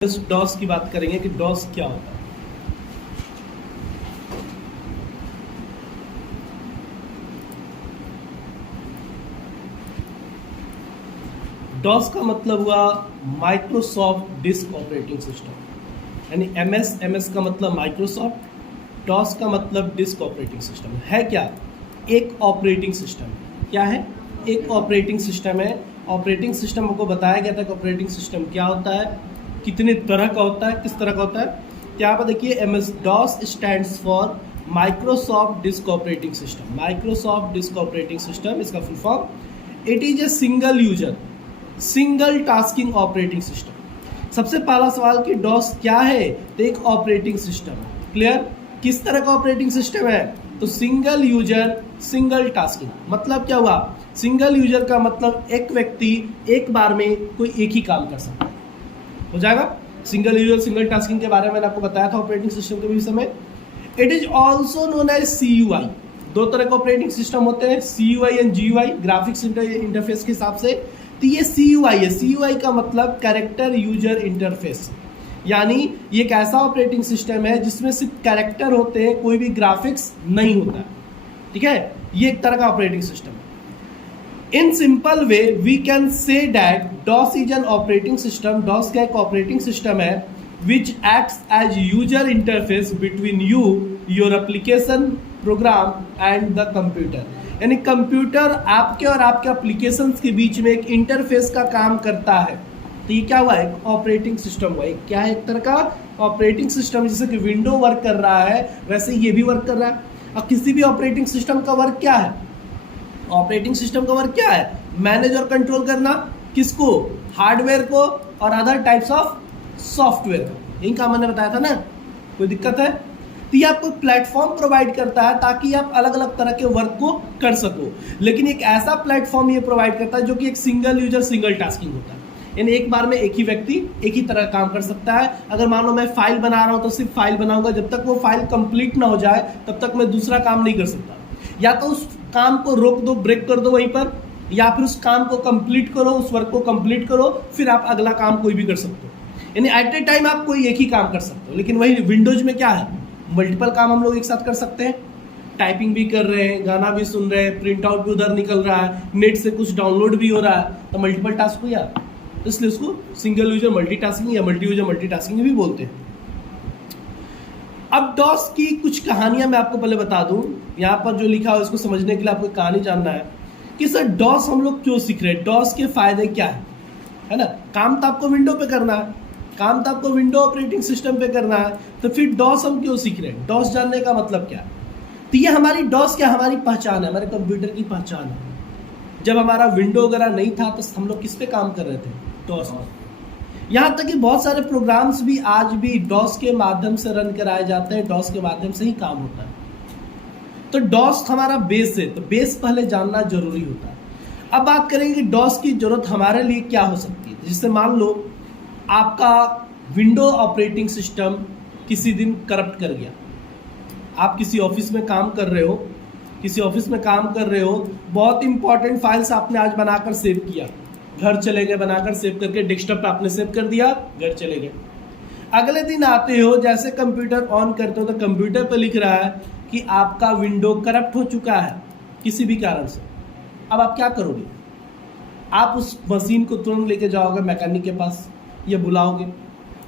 इस डॉस की बात करेंगे कि डॉस क्या होता है। डॉस का मतलब हुआ माइक्रोसॉफ्ट डिस्क ऑपरेटिंग सिस्टम, यानी एमएस का मतलब माइक्रोसॉफ्ट, डॉस का मतलब डिस्क ऑपरेटिंग सिस्टम है। क्या एक ऑपरेटिंग सिस्टम क्या है? एक ऑपरेटिंग सिस्टम है। ऑपरेटिंग सिस्टम हमको बताया गया था कि ऑपरेटिंग सिस्टम क्या होता है, कितने तरह का होता है, किस तरह का होता है। यहाँ पर देखिए MS DOS stands for Microsoft disk operating system. Microsoft disk operating system, इसका full form it is a single user single tasking operating system. सबसे पहला सवाल कि डॉस क्या है, तो एक ऑपरेटिंग सिस्टम है। क्लियर? किस तरह का ऑपरेटिंग सिस्टम है? तो सिंगल यूजर सिंगल टास्किंग। मतलब क्या हुआ? सिंगल यूजर का मतलब एक व्यक्ति एक बार में कोई एक ही काम कर सकता है। हो जाएगा? सिंगल यूजर सिंगल टास्किंग के बारे में मैंने आपको बताया था ऑपरेटिंग सिस्टम के भी समय। It is also known as CUI। दो तरह के ऑपरेटिंग सिस्टम होते हैं, CUI and GUI, graphics interface के हिसाब से। तो ये CUI है। CUI का मतलब कैरेक्टर यूजर इंटरफेस, यानी ये एक ऐसा ऑपरेटिंग सिस्टम है जिसमें सिर्फ कैरेक्टर होते हैं, कोई भी ग्राफिक्स नहीं होता है। ठीक है, ये एक तरह का ऑपरेटिंग सिस्टम है। In simple way we can say that DOS is an operating system. DOS का एक ऑपरेटिंग सिस्टम है which acts as user interface between you, your application, program and the computer. यानी कंप्यूटर आपके और आपके applications के बीच में एक इंटरफेस का काम करता है। तो ये क्या हुआ? एक ऑपरेटिंग सिस्टम हुआ। एक क्या है? एक तरह का ऑपरेटिंग सिस्टम। जैसे कि विंडो वर्क कर रहा है वैसे ये भी वर्क कर रहा है। और किसी भी ऑपरेटिंग सिस्टम का वर्क क्या है? ऑपरेटिंग सिस्टम का वर्क क्या है? मैनेज और कंट्रोल करना। किसको? हार्डवेयर को और अदर टाइप्स ऑफ सॉफ्टवेयर को। यही काम मैंने बताया था ना। कोई दिक्कत है? तो ये आपको प्लेटफॉर्म प्रोवाइड करता है ताकि आप अलग अलग तरह के वर्क को कर सको। लेकिन एक ऐसा प्लेटफॉर्म ये प्रोवाइड करता है जो कि एक सिंगल यूजर सिंगल टास्किंग होता है, यानी एक बार में एक ही व्यक्ति एक ही तरह काम कर सकता है। अगर मान लो मैं फाइल बना रहा हूं तो सिर्फ फाइल बनाऊंगा, जब तक वो फाइल कंप्लीट ना हो जाए तब तक मैं दूसरा काम नहीं कर सकता। या तो उस काम को रोक दो, ब्रेक कर दो वहीं पर, या फिर उस काम को कंप्लीट करो, उस वर्क को कंप्लीट करो, फिर आप अगला काम कोई भी कर सकते हो। यानी एट ए टाइम आप कोई एक ही काम कर सकते हो। लेकिन वही विंडोज में क्या है? मल्टीपल काम हम लोग एक साथ कर सकते हैं। टाइपिंग भी कर रहे हैं, गाना भी सुन रहे हैं, प्रिंट आउट भी उधर निकल रहा है, नेट से कुछ डाउनलोड भी हो रहा है, तो मल्टीपल टास्क हुआ। तो इसलिए उसको सिंगल यूजर मल्टीटास्किंग या मल्टी यूजर मल्टीटास्किंग भी बोलते हैं। अब डॉस की कुछ कहानियां मैं आपको पहले बता दूं। यहां पर जो लिखा है उसको समझने के लिए आपको कहानी जानना है कि सर डॉस हम लोग क्यों सीख रहे हैं, डॉस के फायदे क्या है ना? काम तो आपको विंडो पे करना है, काम तो आपको विंडो ऑपरेटिंग सिस्टम पे करना है, तो फिर डॉस हम क्यों सीख रहे हैं? डॉस जानने का मतलब क्या है? तो ये हमारी डॉस क्या, हमारी पहचान है, हमारे कंप्यूटर की पहचान है। जब हमारा विंडो वगैरह नहीं था तो हम लोग किस पे काम कर रहे थे? डॉस पे। यहाँ तक कि बहुत सारे प्रोग्राम्स भी आज भी डॉस के माध्यम से रन कराए जाते हैं, डॉस के माध्यम से ही काम होता है। तो डॉस हमारा बेस है, तो बेस पहले जानना जरूरी होता है। अब बात करेंगे डॉस की जरूरत हमारे लिए क्या हो सकती है। जिससे मान लो आपका विंडो ऑपरेटिंग सिस्टम किसी दिन करप्ट कर गया। आप किसी ऑफिस में काम कर रहे हो, बहुत इंपॉर्टेंट फाइल्स आपने आज बनाकर सेव किया, घर चले गए, बनाकर सेव करके डेस्कटॉप पे आपने सेव कर दिया, घर चले गए। अगले दिन आते हो, जैसे कंप्यूटर ऑन करते हो तो कंप्यूटर पे लिख रहा है कि आपका विंडो करप्ट हो चुका है किसी भी कारण से। अब आप क्या करोगे? आप उस मशीन को तुरंत लेके जाओगे मैकेनिक के पास या बुलाओगे,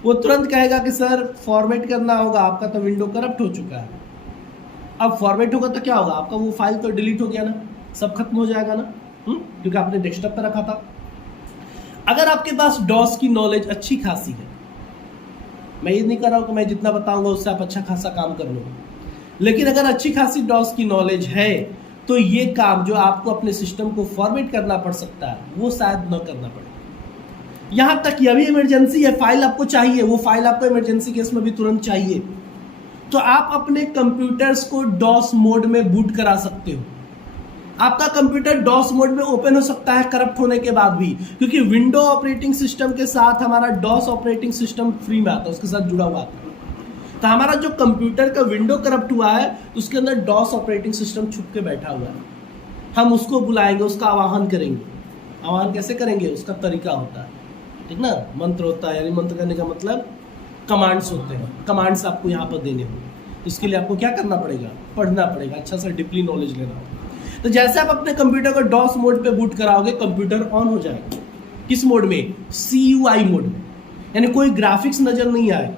वो तुरंत कहेगा कि सर फॉर्मेट करना होगा, आपका तो विंडो करप्ट हो चुका है। अब फॉर्मेट होगा तो क्या होगा? आपका वो फाइल तो डिलीट हो गया ना, सब खत्म हो जाएगा ना, क्योंकि आपने डेस्कटॉप पर रखा था। अगर आपके पास डॉस की नॉलेज अच्छी खासी है, मैं ये नहीं कर रहा हूं कि मैं जितना बताऊंगा उससे आप अच्छा खासा काम कर लोगे, लेकिन अगर अच्छी खासी डॉस की नॉलेज है तो ये काम जो आपको अपने सिस्टम को फॉर्मेट करना पड़ सकता है वो शायद न करना पड़े। यहां तक यह भी इमरजेंसी है, फाइल आपको चाहिए, वो फाइल आपको इमरजेंसी केस में भी तुरंत चाहिए, तो आप अपने कंप्यूटर्स को डॉस मोड में बूट करा सकते हो। आपका कंप्यूटर डॉस मोड में ओपन हो सकता है करप्ट होने के बाद भी, क्योंकि विंडो ऑपरेटिंग सिस्टम के साथ हमारा डॉस ऑपरेटिंग सिस्टम फ्री में आता है, उसके साथ जुड़ा हुआ आता है। तो हमारा जो कंप्यूटर का विंडो करप्ट हुआ है उसके अंदर डॉस ऑपरेटिंग सिस्टम छुप के बैठा हुआ है। हम उसको बुलाएंगे, उसका आवाहन करेंगे। आवाहन कैसे करेंगे? उसका तरीका होता है। ठीक ना। मंत्र होता है, यानी मंत्र करने का मतलब कमांड्स होते हैं, कमांड्स आपको यहाँ पर देने होंगे। इसके लिए आपको क्या करना पड़ेगा, पढ़ना पड़ेगा, अच्छा सा डीपली नॉलेज लेना होगा। तो जैसे आप अपने कंप्यूटर को डॉस मोड पे बूट कराओगे, कंप्यूटर ऑन हो जाएगा। किस मोड में? CUI मोड में, यानी कोई ग्राफिक्स नजर नहीं आएगा,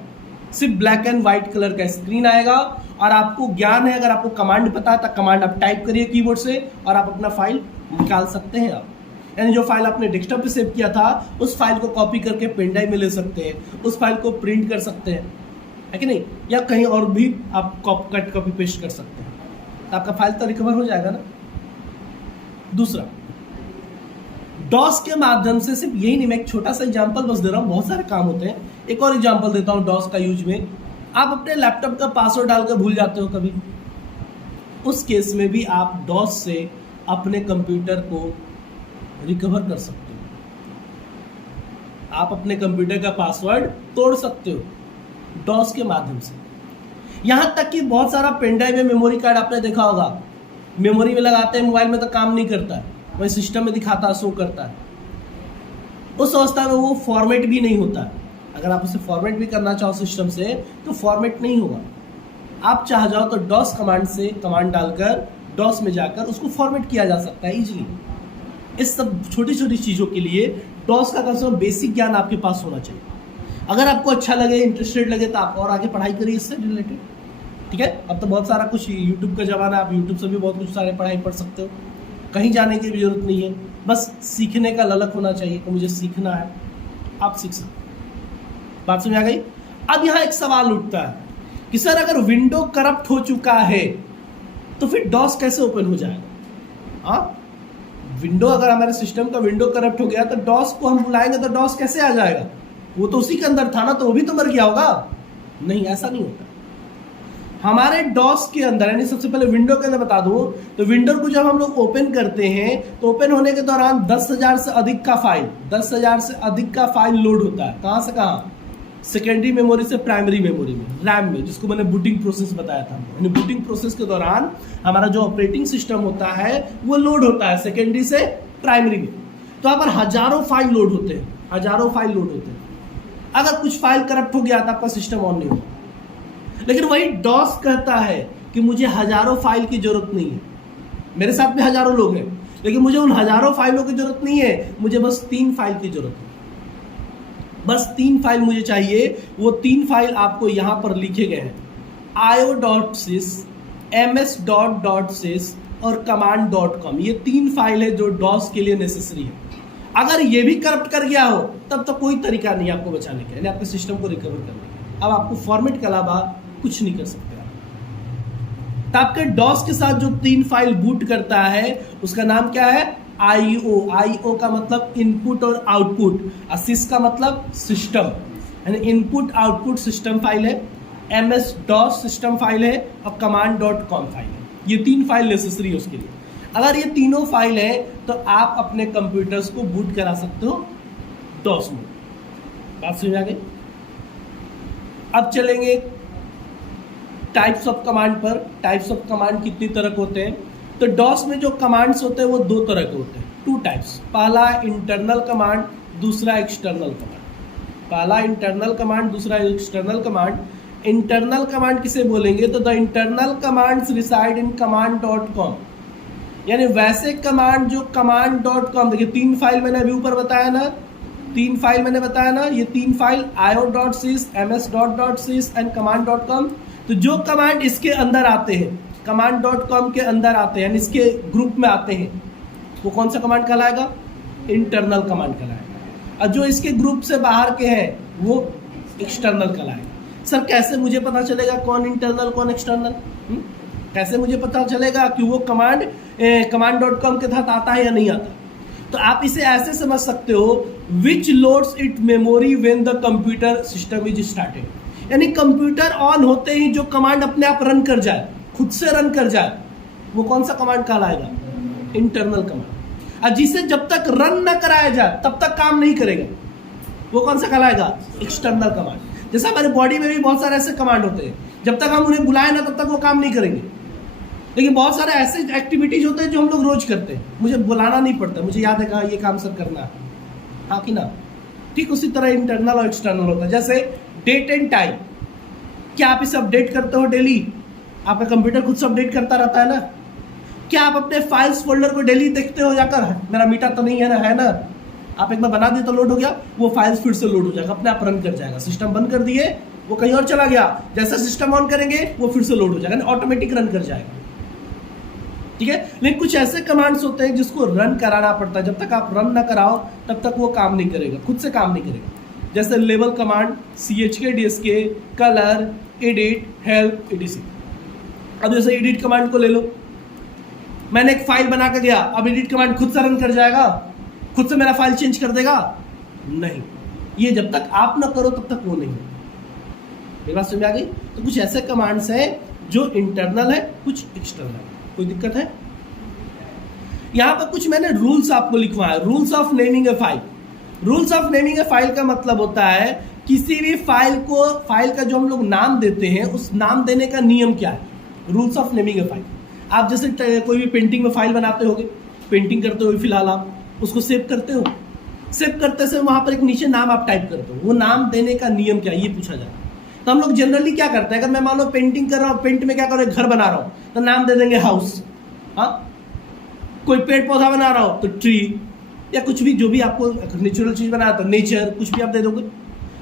सिर्फ ब्लैक एंड व्हाइट कलर का स्क्रीन आएगा। और आपको ज्ञान है, अगर आपको कमांड पता है तो कमांड आप टाइप करिए कीबोर्ड से और आप अपना फाइल निकाल सकते हैं। आप यानी जो फाइल आपने डेस्कटॉप पे सेव किया था, उस फाइल को कॉपी करके पेन ड्राइव में ले सकते हैं, उस फाइल को प्रिंट कर सकते हैं, है कि नहीं, या कहीं और भी आप कट कॉपी पेस्ट कर सकते हैं, तो आपका फाइल तो रिकवर हो जाएगा ना। दूसरा, डॉस के माध्यम से सिर्फ यही नहीं, मैं एक छोटा सा एग्जांपल बस दे रहा हूँ, बहुत सारे काम होते हैं। एक और एग्जांपल देता हूँ डॉस का यूज में। आप अपने लैपटॉप का पासवर्ड डालकर भूल जाते हो कभी, उस केस में भी आप डॉस से अपने कंप्यूटर को रिकवर कर सकते हो। आप अपने कंप्यूटर का पासवर्ड तोड़ सकते हो डॉस के माध्यम से। यहां तक कि बहुत सारा पेन ड्राइव में मेमोरी कार्ड आपने देखा होगा, मेमोरी में लगाते हैं, मोबाइल में तो काम नहीं करता है, वही सिस्टम में दिखाता है, शो करता है। उस अवस्था में वो फॉर्मेट भी नहीं होता है। अगर आप उसे फॉर्मेट भी करना चाहो सिस्टम से तो फॉर्मेट नहीं होगा। आप चाह जाओ तो डॉस कमांड से कमांड डालकर डॉस में जाकर उसको फॉर्मेट किया जा सकता है इजीली। इस सब छोटी छोटी चीज़ों के लिए डॉस का कम से कम बेसिक ज्ञान आपके पास होना चाहिए। अगर आपको अच्छा लगे, इंटरेस्टेड लगे, तो आप और आगे पढ़ाई करिए इससे रिलेटेड, ठीक है। अब तो बहुत सारा कुछ यूट्यूब का ज़माना है, आप यूट्यूब से भी बहुत कुछ सारे पढ़ाई पढ़ सकते हो, कहीं जाने की भी जरूरत नहीं है, बस सीखने का ललक होना चाहिए कि मुझे सीखना है, आप सीख सकते। बात समझ आ गई। अब यहाँ एक सवाल उठता है कि सर अगर विंडो करप्ट हो चुका है तो फिर डॉस कैसे ओपन हो जाएगा? हाँ, विंडो, अगर हमारे सिस्टम का विंडो करप्ट हो गया तो डॉस को हम बुलाएंगे तो डॉस कैसे आ जाएगा? वो तो उसी के अंदर था ना, तो वो भी तो मर गया होगा। नहीं, ऐसा नहीं होता। हमारे डॉस के अंदर, यानी सबसे पहले विंडो के अंदर बता दूं, तो विंडो को जब हम लोग ओपन करते हैं तो ओपन होने के दौरान 10,000 से अधिक का फाइल लोड होता है। कहां से कहां? सेकेंडरी मेमोरी से प्राइमरी मेमोरी में, रैम में, जिसको मैंने बूटिंग प्रोसेस बताया था। यानी बूटिंग प्रोसेस के दौरान हमारा जो ऑपरेटिंग सिस्टम होता है वो लोड होता है सेकेंडरी से प्राइमरी में। तो यहाँ पर हजारों फाइल लोड होते हैं, अगर कुछ फाइल करप्ट हो गया तो आपका सिस्टम ऑन नहीं होगा। लेकिन वही डॉस कहता है कि मुझे हजारों फाइल की जरूरत नहीं है, मेरे साथ में हजारों लोग हैं, लेकिन मुझे उन हजारों फाइलों की जरूरत नहीं है, मुझे बस 3 फाइल की जरूरत है। बस 3 फाइल मुझे चाहिए। वो 3 फाइल आपको यहां पर लिखे गए हैं, io.sys, ms.sys और command.com। ये 3 फाइल है जो डॉस के लिए नेसेसरी है। अगर ये भी करप्ट कर गया हो तब तो कोई तरीका नहीं आपको बचाने का, यानी आपके सिस्टम को रिकवर करने का। अब आपको फॉर्मेट के अलावा कुछ नहीं कर सकते आप। तो आपके डॉस के साथ जो 3 फाइल बूट करता है उसका नाम क्या है? IO का मतलब इनपुट और आउटपुट, सिस का मतलब सिस्टम, यानी इनपुट आउटपुट सिस्टम फाइल है, MS-DOS सिस्टम फाइल है और command.com फाइल है। ये 3 फाइल नेसेसरी है उसके लिए। अगर ये तीनों फाइल है तो आप अपने कंप्यूटर्स को बूट करा सकते हो डॉस में। बात समझ आ गई। अब चलेंगे टाइप्स ऑफ कमांड पर। टाइप्स ऑफ कमांड कितनी तरह के होते हैं? तो डॉस में जो कमांड्स होते हैं वो 2 तरह के होते हैं, 2 टाइप्स। पहला इंटरनल कमांड, दूसरा एक्सटर्नल कमांड। पहला इंटरनल कमांड, दूसरा एक्सटर्नल कमांड। इंटरनल कमांड किसे बोलेंगे? तो the internal commands reside in command.com, यानी वैसे कमांड जो command.com, देखिए 3 फाइल मैंने अभी ऊपर बताया ना, 3 फाइल मैंने बताया ना, ये 3 file io.sys, ms.sys and command.com। तो जो कमांड इसके अंदर आते हैं, command.com के अंदर आते हैं, यानी इसके ग्रुप में आते हैं, वो कौन सा कमांड कहलाएगा? इंटरनल कमांड कहलाएगा। और जो इसके ग्रुप से बाहर के हैं वो एक्सटर्नल कहलाएगा। सर कैसे मुझे पता चलेगा कौन इंटरनल कौन एक्सटर्नल? कैसे मुझे पता चलेगा कि वो कमांड command.com के तहत आता है या नहीं आता? तो आप इसे ऐसे समझ सकते हो, which loads it memory when the computer system is started, यानी कंप्यूटर ऑन होते ही जो कमांड अपने आप रन कर जाए, खुद से रन कर जाए, वो कौन सा कमांड कहलाएगा? Internal command. और जिसे जब तक रन न कराया जाए तब तक काम नहीं करेगा, वो कौन सा कहलाएगा? External command. जैसे हमारे बॉडी में भी बहुत सारे ऐसे कमांड होते हैं, जब तक हम उन्हें बुलाए ना तब तक वो काम नहीं करेंगे। लेकिन बहुत सारे ऐसे एक्टिविटीज होते हैं जो हम लोग रोज करते हैं, मुझे बुलाना नहीं पड़ता, मुझे याद है कहा ये काम सब करना है, हाँ कि ना? ठीक उसी तरह इंटरनल और एक्सटर्नल होता है। जैसे डेट एंड टाइम, क्या आप इसे अपडेट करते हो डेली? आपका कंप्यूटर खुद से अपडेट करता रहता है ना। क्या आप अपने फाइल्स फोल्डर को डेली देखते हो जाकर, मेरा मीटा तो नहीं है ना, है ना? आप एक बार बना दिए तो लोड हो गया, वो फाइल्स फिर से लोड हो जाएगा, अपने आप रन कर जाएगा। सिस्टम बंद कर दिए, वो कहीं और चला गया, जैसा सिस्टम ऑन करेंगे वो फिर से लोड हो जाएगा, ऑटोमेटिक रन कर जाएगा। ठीक है, लेकिन कुछ ऐसे कमांड्स होते हैं जिसको रन कराना पड़ता है। जब तक आप रन ना कराओ तब तक वो काम नहीं करेगा, खुद से काम नहीं करेगा। जैसे level command, chk dsk, colour, edit, help, etc। अब जैसे एडिट कमांड को ले लो, मैंने एक फाइल बना के गया, अब एडिट कमांड खुद से रन कर जाएगा, खुद से मेरा फाइल चेंज कर देगा? नहीं, ये जब तक आप ना करो तब तक वो नहीं। मेरी बात समझ में आ गई? तो कुछ ऐसे कमांड्स हैं जो इंटरनल है, कुछ एक्सटर्नल है। कोई दिक्कत है? यहां पर कुछ मैंने रूल्स आपको लिखवाया, rules of naming A file. Rules of naming A file का मतलब होता है किसी भी फाइल को, फाइल का जो हम लोग नाम देते हैं उस नाम देने का नियम क्या है। Rules of naming A file. आप जैसे कोई भी पेंटिंग में फाइल बनाते होगे, पेंटिंग करते हो फिलहाल आप उसको सेव करते हो, सेव करते समय वहां पर एक नीचे नाम आप टाइप करते हो, वो नाम देने का नियम क्या है ये पूछा जाता है। तो हम लोग जनरली क्या करते हैं, अगर मैं मान लो पेंटिंग कर रहा हूँ, पेंट में क्या कर रहा हूँ, घर बना रहा हूँ तो नाम दे देंगे हाउस। हाँ, कोई पेड़ पौधा बना रहा हो तो ट्री, या कुछ भी जो भी आपको नेचुरल चीज बना तो नेचर, कुछ भी आप दे दोगे।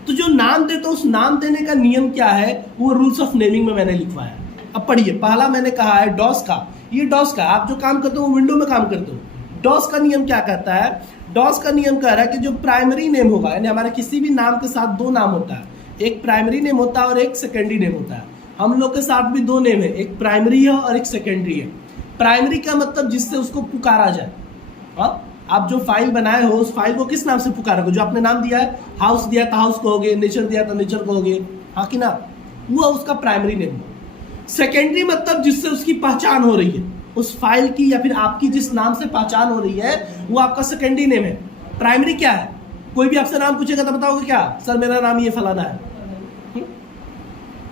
तो जो नाम देते हो उस नाम देने का नियम क्या है, वो रूल्स ऑफ नेमिंग में मैंने लिखवाया। अब पढ़िए, पहला मैंने कहा है डॉस का। ये डॉस का, आप जो काम करते हो वो विंडो में काम करते हो। डॉस का नियम क्या कहता है? डॉस का नियम कह रहा है कि जो प्राइमरी नेम होगा, यानी हमारे किसी भी नाम के साथ दो नाम होता है, एक प्राइमरी नेम होता है और एक सेकेंडरी नेम होता है। हम लोग के साथ भी दो नेम है, एक प्राइमरी है और एक सेकेंडरी है। प्राइमरी का मतलब जिससे उसको पुकारा जाए। हाँ, आप जो फाइल बनाए हो उस फाइल को किस नाम से पुकारोगे? जो आपने नाम दिया है, हाउस दिया था हाउस कहोगे, नेचर दिया था नेचर कहोगे, हाँ कि ना? वो उसका प्राइमरी नेम है। सेकेंडरी मतलब जिससे उसकी पहचान हो रही है, उस फाइल की या फिर आपकी जिस नाम से पहचान हो रही है वो आपका सेकेंडरी नेम है। प्राइमरी क्या है? कोई भी आपसे नाम पूछेगा तो बताओगे क्या? सर मेरा नाम ये फलाना है।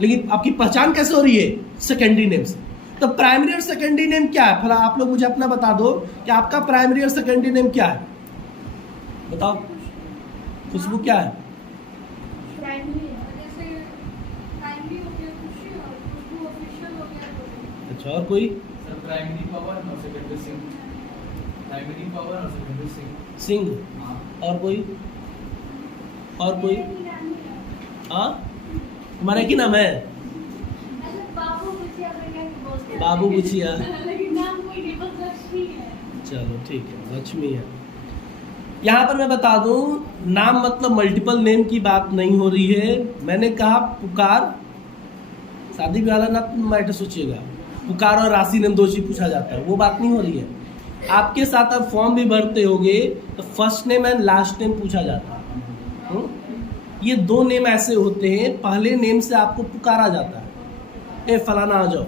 लेकिन आपकी पहचान कैसे हो रही है? सेकेंडरी नेम से। तो प्राइमरी और सेकेंडरी नेम क्या है? फला आप लोग मुझे अपना बता दो कि आपका प्राइमरी और सेकेंडरी नेम क्या है, बताओ। खुशबू क्या है? अच्छा, और कोई? प्राइमरी पावर और सेकेंडरी सिंह। प्राइमरी पावर और सेकेंडरी सिंह। और कोई? और कोई? हाँ, तुम्हारा क्या नाम है? बाबू बुचिया। चलो ठीक है, लक्ष्मी है। यहाँ पर मैं बता दूं, नाम मतलब मल्टीपल नेम की बात नहीं हो रही है। मैंने कहा पुकार, शादी वाला ना मैटर सोचिएगा, पुकार और राशि नेम दो चीज पूछा जाता है, वो बात नहीं हो रही है। आपके साथ आप फॉर्म भी भरते होगे तो first name and last name पूछा जाता है। ये दो नेम ऐसे होते हैं, पहले नेम से आपको पुकारा जाता है, ए फलाना आ जाओ।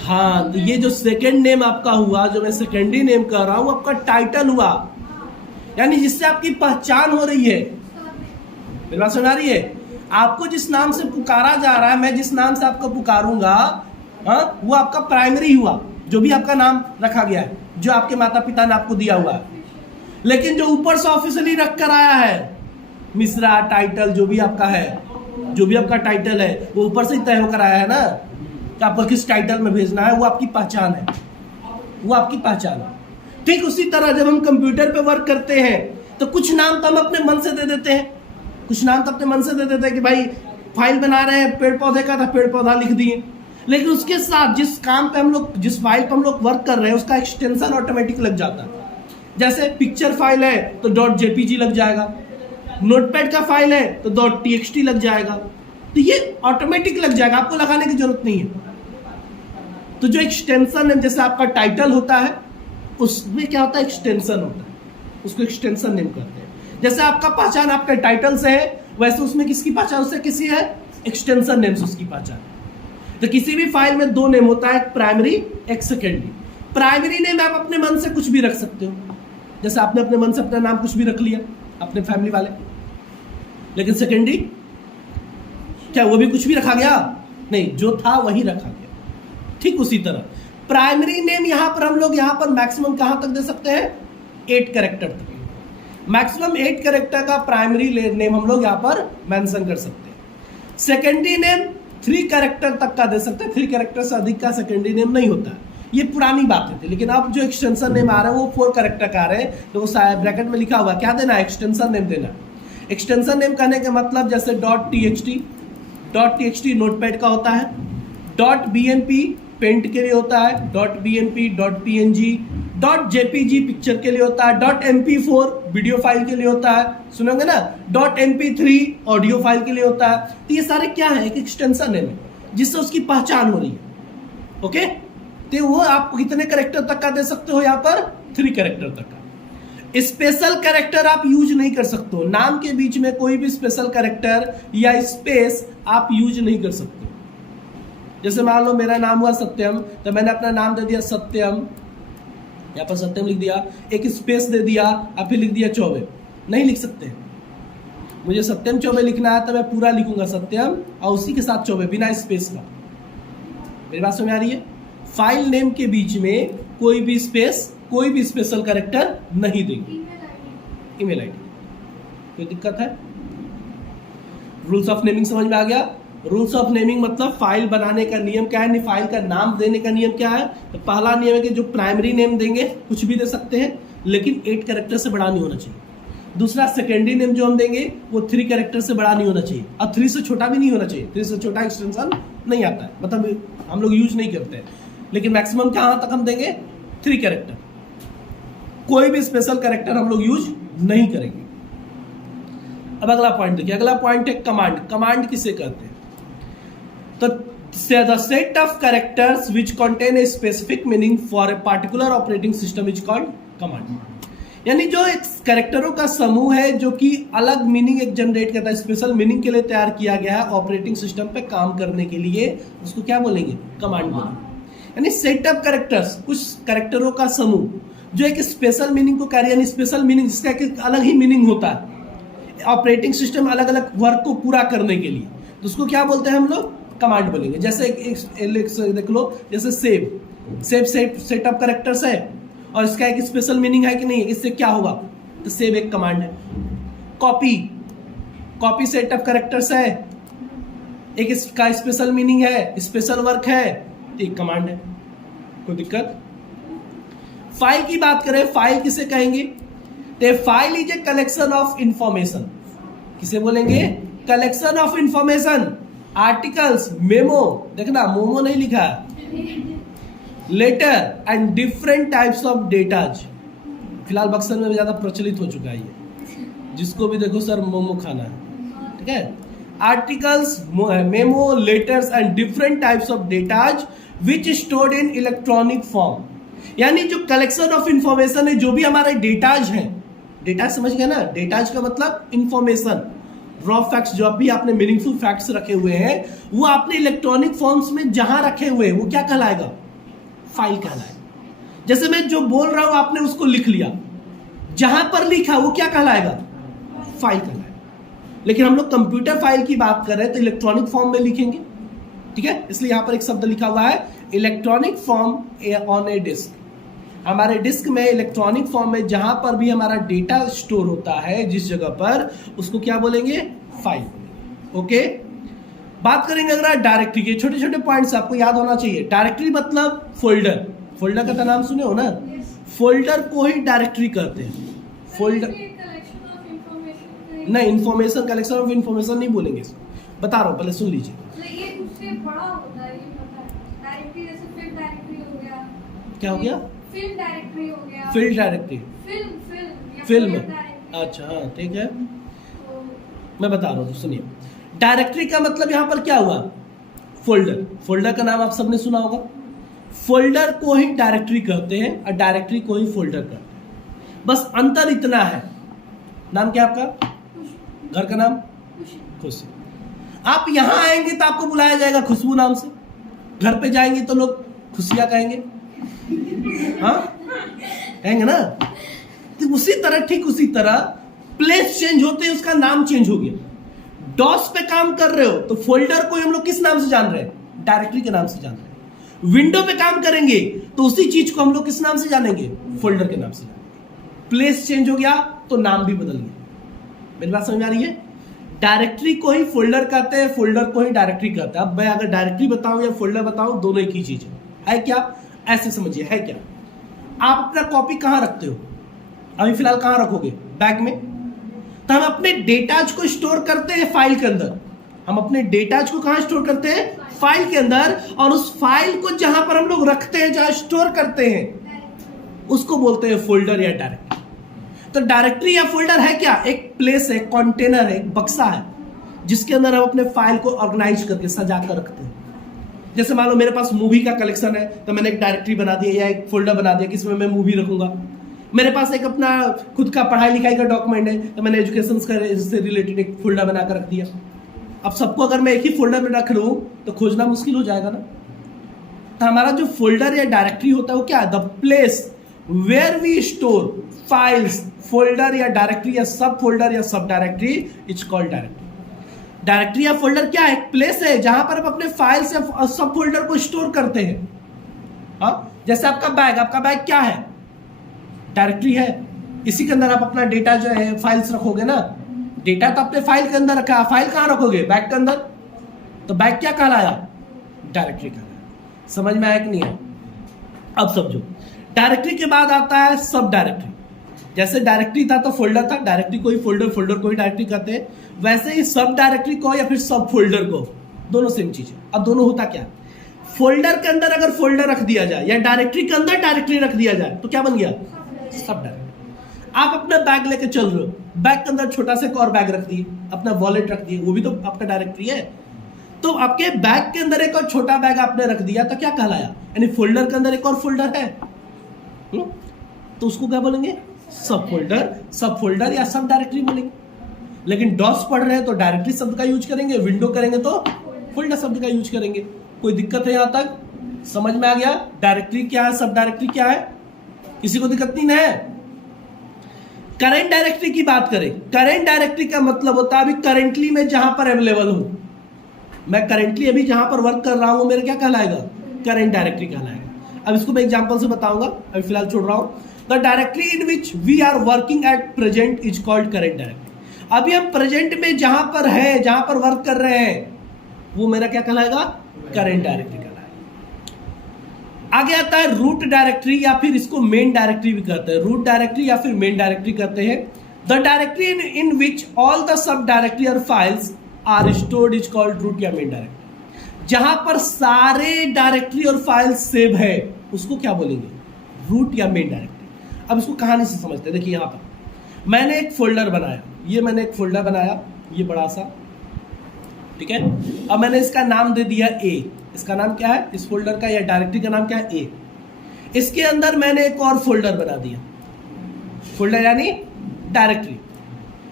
हाँ, तो ये जो सेकंड नेम आपका हुआ, जो मैं सेकेंडरी नेम कह रहा हूँ, आपका टाइटल हुआ, यानी जिससे आपकी पहचान हो रही है। मेरी बात सुना रही है? आपको जिस नाम से पुकारा जा रहा है, मैं जिस नाम से आपको पुकारूंगा, हाँ, वो आपका प्राइमरी हुआ, जो भी आपका नाम रखा गया है, जो आपके माता पिता ने आपको दिया हुआ है। लेकिन जो ऊपर से ऑफिशियली रख कर आया है, मिश्रा टाइटल, जो भी आपका है, जो भी आपका टाइटल है, वो ऊपर से ही तय होकर आया है ना कि आपको किस टाइटल में भेजना है, वो आपकी पहचान है, वो आपकी पहचान है। ठीक उसी तरह जब हम कंप्यूटर पे वर्क करते हैं तो कुछ नाम तो हम अपने मन से दे देते हैं, कुछ नाम तो अपने मन से दे देते हैं कि भाई फाइल बना रहे हैं, पेड़ पौधे का था, पेड़ पौधा लिख दिए। लेकिन उसके साथ जिस काम पे हम लोग, जिस फाइल पे हम लोग वर्क कर रहे हैं, उसका एक्सटेंशन ऑटोमेटिक लग जाता है। जैसे पिक्चर फाइल है तो .jpg लग जाएगा, नोटपैड का फाइल है तो .txt लग जाएगा। तो ये ऑटोमेटिक लग जाएगा, आपको लगाने की जरूरत नहीं है। तो जो एक्सटेंशन है, जैसे आपका टाइटल होता है, उसमें क्या होता है? एक्सटेंशन होता है, उसको एक्सटेंशन नेम करते हैं। जैसे आपका पहचान आपके टाइटल से है, वैसे उसमें किसकी पहचान से किसी है? एक्सटेंशन नेम से उसकी पहचान। तो किसी भी फाइल में दो नेम होता है, एक प्राइमरी एक सेकेंडरी। प्राइमरी नेम आप अपने मन से कुछ भी रख सकते हो, जैसे आपने अपने मन से अपना नाम कुछ भी रख लिया, अपने फैमिली वाले। लेकिन सेकेंडरी क्या वो भी कुछ भी रखा गया? नहीं, जो था वही रखा गया। ठीक उसी तरह प्राइमरी नेम यहां पर हम लोग यहां पर मैक्सिमम कहां तक दे सकते हैं? 8 कैरेक्टर तक। मैक्सिमम 8 कैरेक्टर का प्राइमरी नेम हम लोग यहां पर मेंशन कर सकते हैं। सेकेंडरी नेम 3 कैरेक्टर तक का दे सकते हैं, 3 कैरेक्टर से अधिक का सेकेंडरी नेम नहीं होता है। ये पुरानी बातें थी, लेकिन अब जो एक्सटेंशन नेम आ रहा है वो 4 कैरेक्टर का आ रहे हैं, तो वो ब्रैकेट में लिखा हुआ क्या देना है? एक्सटेंशन नेम देना। एक्सटेंशन नेम कहने का मतलब जैसे .txt नोटपैड का होता है, .bmp पेंट के लिए होता है, .bmp .png .jpg पिक्चर के लिए होता है, .mp4 वीडियो फाइल के लिए होता है, सुनोगे ना, .mp3 ऑडियो फाइल के लिए होता है। तो ये सारे क्या है? एक एक्सटेंशन नेम है जिससे उसकी पहचान हो रही है। ओके, तो वो आप कितने कैरेक्टर तक का दे सकते हो? यहाँ पर 3 कैरेक्टर तक का। स्पेशल कैरेक्टर आप यूज नहीं कर सकते हो, नाम के बीच में कोई भी स्पेशल कैरेक्टर या स्पेस आप यूज नहीं कर सकते। जैसे मान लो मेरा नाम हुआ सत्यम, तो मैंने अपना नाम दे दिया सत्यम, यहाँ पर सत्यम लिख दिया, एक स्पेस दे दिया और फिर लिख दिया चौबे। नहीं लिख सकते। मुझे सत्यम चौबे लिखना है तो मैं पूरा लिखूंगा सत्यम और उसी के साथ चौबे, बिना स्पेस का। मेरी बात समझ आ रही है? फाइल नेम के बीच में कोई भी स्पेस, कोई भी स्पेशल कैरेक्टर नहीं देंगे। ईमेल आईडी कोई दिक्कत है? रूल्स ऑफ नेमिंग समझ में आ गया? रूल्स ऑफ नेमिंग मतलब फाइल बनाने का नियम क्या है, फाइल का नाम देने का नियम क्या है। तो पहला नियम है कि जो प्राइमरी नेम देंगे कुछ भी दे सकते हैं, लेकिन 8 कैरेक्टर से बड़ा नहीं होना चाहिए। दूसरा, सेकेंडरी नेम जो हम देंगे वो 3 कैरेक्टर से बड़ा नहीं होना चाहिए और 3 से छोटा भी नहीं होना चाहिए। 3 से छोटा एक्सटेंशन नहीं आता है, मतलब हम लोग यूज नहीं करते हैं। लेकिन मैक्सिमम कहां तक हम देंगे? 3 कैरेक्टर। कोई भी स्पेशल कैरेक्टर हम लोग यूज नहीं करेंगे। अब अगला पॉइंट देखिए, अगला पॉइंट है कमांड। कमांड किसे कहते हैं? तो the set of characters which contain a specific meaning for a particular operating system is called command। यानी जो एक कैरेक्टरों का समूह है जो कि अलग मीनिंग एक जनरेट करता है, स्पेशल मीनिंग के लिए तैयार किया गया है ऑपरेटिंग सिस्टम पे काम करने के लिए, उसको क्या बोलेंगे? कमांड बोलेंगे। यानी सेट ऑफ कैरेक्टर्स, कुछ कैरेक्टरों का समूह जो एक स्पेशल मीनिंग को कैरी, यानी स्पेशल मीनिंग जिसका एक अलग ही मीनिंग होता है ऑपरेटिंग सिस्टम अलग अलग वर्क को पूरा करने के लिए, तो उसको क्या बोलते हैं हम लोग? कमांड बोलेंगे। जैसे एक देख लो, जैसे सेव सेट ऑफ कैरेक्टर्स है और इसका एक स्पेशल मीनिंग है कि नहीं, इससे क्या होगा? तो सेव एक कमांड है। कॉपी सेट ऑफ कैरेक्टर्स है, एक इसका स्पेशल मीनिंग है, स्पेशल वर्क है, एक कमांड है। कोई दिक्कत? फाइल की बात करें, फाइल किसे कहेंगे? तो file is a collection of information. किसे बोलेंगे? Collection of information. Articles, memo, देखना मोमो नहीं लिखा, letter and different types of datas. फिलहाल बक्सर में ज्यादा प्रचलित हो चुका है ये, जिसको भी देखो सर मोमो खाना है, ठीक है। Articles, memo, letters and different types of datas which stored in electronic form. यानी जो कलेक्शन ऑफ इंफॉर्मेशन है, जो भी हमारे डेटाज हैं, डेटाज समझ गए ना? डेटाज का मतलब इंफॉर्मेशन, रॉ फैक्ट्स, जो अभी आपने मीनिंगफुल फैक्ट्स रखे हुए हैं, वो आपने इलेक्ट्रॉनिक फॉर्म्स में जहां रखे हुए हैं वो क्या कहलाएगा? फाइल कहलाएगा। जैसे मैं जो बोल रहा हूं आपने उसको लिख लिया, जहां पर लिखा वो क्या कहलाएगा? फाइल कहलाएगा। लेकिन हम लोग कंप्यूटर फाइल की बात कर रहे हैं तो इलेक्ट्रॉनिक फॉर्म में लिखेंगे, ठीक है। इसलिए यहां पर एक शब्द लिखा हुआ है electronic form on a disk. हमारे डिस्क में इलेक्ट्रॉनिक फॉर्म में जहां पर भी हमारा डेटा स्टोर होता है, जिस जगह पर, उसको क्या बोलेंगे? फाइल। ओके, बात करेंगे अगर डायरेक्टरी के। छोटे छोटे पॉइंट्स आपको याद होना चाहिए। डायरेक्टरी मतलब फोल्डर। फोल्डर का तो नाम सुने हो ना? फोल्डर को ही डायरेक्टरी कहते हैं। फोल्डर नहीं, इंफॉर्मेशन, कलेक्शन ऑफ इंफॉर्मेशन नहीं बोलेंगे। बता रहा हूँ, पहले सुन लीजिए। क्या हो गया? फिल्म डायरेक्टरी हो गया। Field directory, film. अच्छा हाँ, ठीक है, मैं बता रहा हूँ, सुनिए। डायरेक्टरी का मतलब यहां पर क्या हुआ? फोल्डर। फोल्डर का नाम आप सबने सुना होगा। फोल्डर को ही डायरेक्टरी कहते हैं और डायरेक्टरी को ही फोल्डर कहते हैं। बस अंतर इतना है। नाम क्या आपका? घर का नाम? खुशी। आप यहां आएंगे तो आपको बुलाया जाएगा खुशबू नाम से, घर पे जाएंगे तो लोग खुशियां कहेंगे, हाँ कहेंगे ना। तो उसी तरह, ठीक उसी तरह प्लेस चेंज होते हैं, उसका नाम चेंज हो गया। डॉस पे काम कर रहे हो तो फोल्डर को हम लोग किस नाम से जान रहे हैं? डायरेक्टरी के नाम से जान रहे हैं। विंडो पे काम करेंगे तो उसी चीज को हम लोग किस नाम से जानेंगे? फोल्डर के नाम से जानेंगे। प्लेस चेंज हो गया तो नाम भी बदल गया। मेरी बात समझ में आ रही है? डायरेक्टरी को ही फोल्डर कहते हैं, फोल्डर को ही डायरेक्टरी कहते हैं। अब मैं अगर डायरेक्टरी बताऊं या फोल्डर बताऊं, दोनों एक ही चीज है क्या? ऐसे समझिए, है क्या? आप अपना कॉपी कहां रखते हो? अभी फिलहाल कहां रखोगे? बैग में। तो हम अपने डेटाज को स्टोर करते हैं फाइल के अंदर। हम अपने डेटाज को कहां स्टोर करते हैं? फाइल के अंदर। और उस फाइल को जहां पर हम लोग रखते हैं, जहां स्टोर करते हैं, उसको बोलते हैं फोल्डर या डायरेक्टरी। तो डायरेक्टरी या फोल्डर है क्या? एक प्लेस है, कंटेनर है, एक बक्सा है, जिसके अंदर हम अपने फाइल को ऑर्गेनाइज करके सजा कर रखते हैं। जैसे मान लो मेरे पास मूवी का कलेक्शन है, तो मैंने एक डायरेक्टरी बना दिया या एक फोल्डर बना दिया किसमें मैं मूवी रखूंगा। मेरे पास एक अपना खुद का पढ़ाई लिखाई का डॉक्यूमेंट है, तो मैंने एजुकेशन से रिलेटेड एक फोल्डर बनाकर रख दिया। अब सबको अगर मैं एक ही फोल्डर में रख लूं तो खोजना मुश्किल हो जाएगा ना। तो हमारा जो फोल्डर या डायरेक्टरी होता है वो क्या है? The place where we store files. Folder या डायरेक्टरी या सब फोल्डर या sub directory is called directory. Directory या फोल्डर क्या है? एक प्लेस है जहां पर हम अपने फाइल्स या सब फोल्डर को स्टोर करते हैं। हाँ, जैसे आपका बैग क्या है? डायरेक्टरी है। इसी के अंदर आप अपना डेटा जो है फाइल्स रखोगे ना। डेटा तो अपने फाइल के अंदर रखा है, फाइल कहां रखोगे? बैग के अंदर। तो बैग क्या कहलाया? डायरेक्टरी कहलाया। समझ में आया कि नहीं है? अब समझो, डायरेक्टरी के बाद आता है सब डायरेक्टरी। जैसे डायरेक्टरी था तो फोल्डर था, डायरेक्टरी को ही फोल्डर, फोल्डर को ही डायरेक्टरी कहते हैं। वैसे ही सब डायरेक्टरी को या फिर सब फोल्डर को, दोनों सेम चीज है। अब दोनों होता क्या? फोल्डर के अंदर अगर फोल्डर रख दिया जाए या डायरेक्टरी के अंदर डायरेक्टरी रख दिया जाए तो क्या बन गया? सब डायरेक्टरी। आप अपना बैग लेके चल रहे हो, बैग के अंदर छोटा सा एक और बैग रख दिए, अपना वॉलेट रख दिए, वो भी तो आपका डायरेक्टरी है। तो आपके बैग के अंदर एक और छोटा बैग आपने रख दिया तो क्या कहलाया? यानी फोल्डर के अंदर एक और फोल्डर है। तो उसको क्या बोलेंगे? सब फोल्डर, सब फोल्डर या सब डायरेक्टरी बोलेंगे। लेकिन डॉस पढ़ रहे हैं तो डायरेक्टरी शब्द का यूज करेंगे, विंडो करेंगे तो फोल्डर शब्द का यूज करेंगे। कोई दिक्कत है? यहां तक समझ में आ गया? डायरेक्टरी क्या है, सब डायरेक्टरी क्या है? किसी को दिक्कत नहीं है? करेंट डायरेक्टरी की बात करें, करेंट डायरेक्टरी का मतलब होता है अभी करेंटली मैं जहां पर अवेलेबल हूं, मैं करेंटली अभी जहां पर वर्क कर रहा हूं, मेरा क्या कहलाएगा? करेंट डायरेक्टरी कहलाएगा। अब इसको मैं एग्जांपल से बताऊंगा, अभी फिलहाल छोड़ रहा हूं। The directory in which we are working at present is called current directory. अभी हम प्रेजेंट में जहां पर है, जहां पर वर्क कर रहे हैं, वो मेरा क्या कहलाएगा? करेंट डायरेक्टरी कहलाएगा। आगे आता है रूट डायरेक्टरी या फिर इसको मेन डायरेक्टरी भी कहते हैं। रूट डायरेक्टरी या फिर मेन डायरेक्टरी कहते हैं। The directory in which all the sub directory और files are stored is called root या मेन डायरेक्टरी। जहां पर सारे डायरेक्टरी और फाइल्स सेव है उसको क्या बोलेंगे? रूट या मेन डायरेक्टरी। अब इसको कहानी से समझते हैं। देखिए, यहां पर मैंने एक फोल्डर बनाया, मैंने एक फोल्डर बनाया, ये बड़ा सा, ठीक है। अब मैंने इसका नाम दे दिया ए। इसका नाम क्या है? इस फोल्डर का या डायरेक्टरी का नाम क्या है? ए। इसके अंदर मैंने एक और फोल्डर बना दिया, फोल्डर यानी डायरेक्टरी।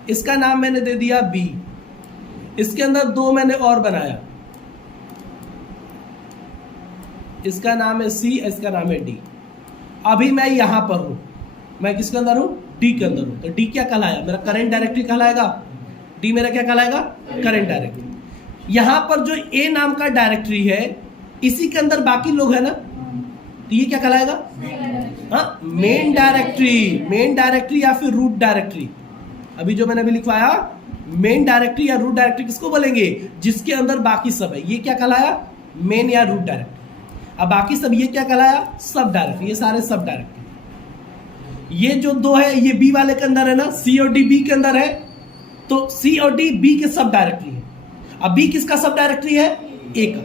इसका नाम मैंने दे दिया बी। इसके अंदर दो मैंने और बनाया, इसका नाम है सी, इसका नाम है डी। अभी मैं यहां पर हूं, मैं किसके अंदर हूं? डी के अंदर हूं। तो डी क्या कहलाया? मेरा करंट डायरेक्टरी कहलाएगा। डी मेरा क्या कहलाएगा? Current directory. यहां पर जो ए नाम का डायरेक्टरी है, इसी के अंदर बाकी लोग है ना, तो ये क्या कहलाएगा? हाँ, मेन डायरेक्टरी। मेन डायरेक्टरी या फिर रूट डायरेक्टरी। अभी जो मैंने अभी लिखवाया, मेन डायरेक्टरी या रूट डायरेक्टरी किसको बोलेंगे? जिसके अंदर बाकी सब है। ये क्या कहलाया? मेन या रूट डायरेक्टरी। अब बाकी सब ये क्या कहलाया? सब डायरेक्टरी। ये सारे सब डायरेक्टरी। ये जो दो है ये बी वाले के अंदर है ना, सी और डी बी के अंदर है, तो सी और डी बी के सब डायरेक्टरी है। अब बी किसका सब डायरेक्टरी है? ए का।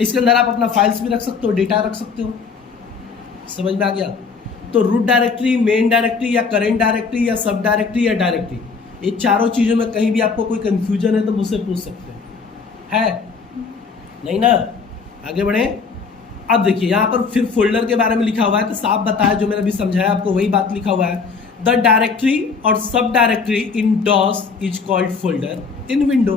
इसके अंदर आप अपना फाइल्स भी रख सकते हो, डेटा रख सकते हो। समझ में आ गया? तो रूट डायरेक्टरी, मेन डायरेक्टरी या करेंट डायरेक्टरी या सब डायरेक्टरी या डायरेक्टरी, ये चारों चीजों में कहीं भी आपको कोई कंफ्यूजन है तो मुझसे पूछ सकते हैं। है नहीं ना? आगे बढ़े। अब देखिए यहां पर फिर फोल्डर के बारे में लिखा हुआ है, तो साफ बताया, जो मैंने अभी समझाया आपको वही बात लिखा हुआ है। द डायरेक्टरी और sub directory in DOS is called folder in window.